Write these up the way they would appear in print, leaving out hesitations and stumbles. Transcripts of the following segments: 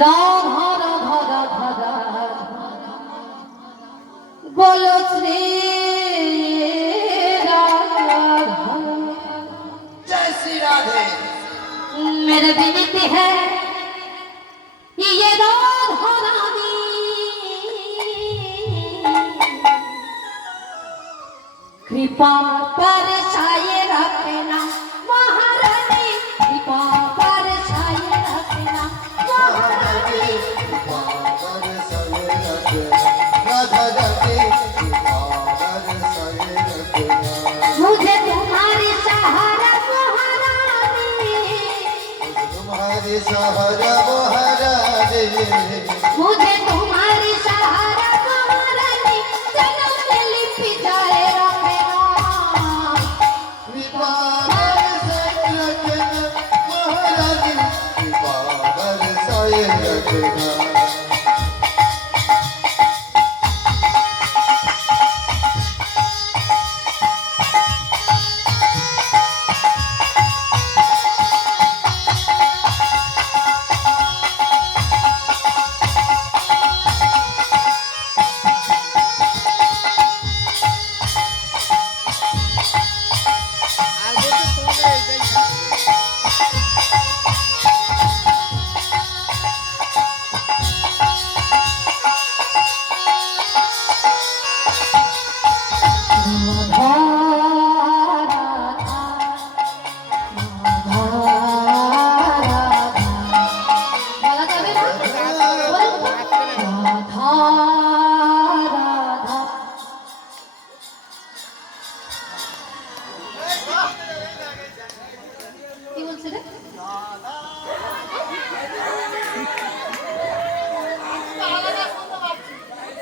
राधा राधा राधा राधा बोलो श्री राधा। जय श्री राधे। मेरे विनती है ये राधा रानी कृपा पर छाए रखना महारानी, कृपा पर छाए रखना महारानी। मुझे तुम्हारी सहारा महारानी, तुम्हारी सहारा महारानी, मुझे तुम्हारी सहारा महारानी जन्म में लिपि जाए रखना। कृपा बरसाए रखना महारानी, कृपा बरसाए रखना।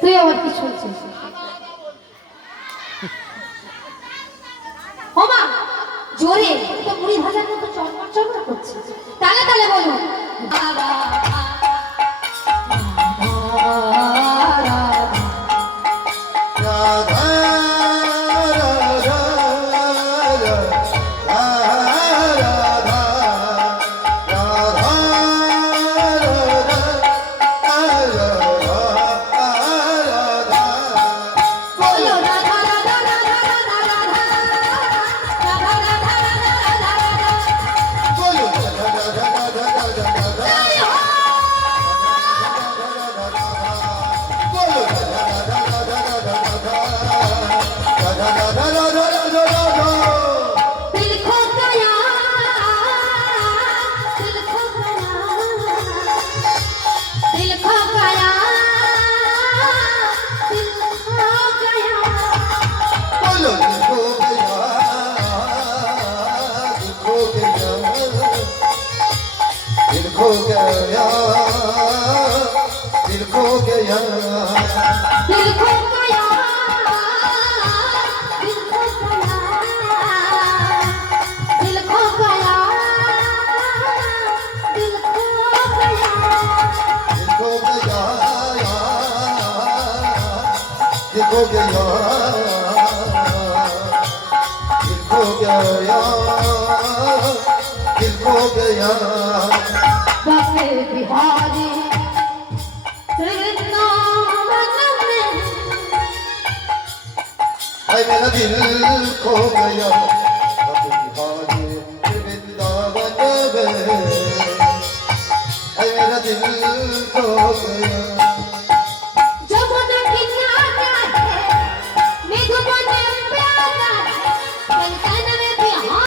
তুই আবার কি শুনছিস? ওমা জোরে তো মুড়ি ভাজার মতো চটপট চটপট করছে। তালে তালে বলুন রাধা खो गया, दिल खो गया, दिल खो गया, दिल खो गया, दिल खो गया, दिल खो गया, दिल खो गया, दिल खो गया, दिल खो गया, दिल खो गया। बाके बिहारी वृंदावन में है मेरा दिल खो गया, बिहारी वृंदावन में है मेरा दिल खो गया।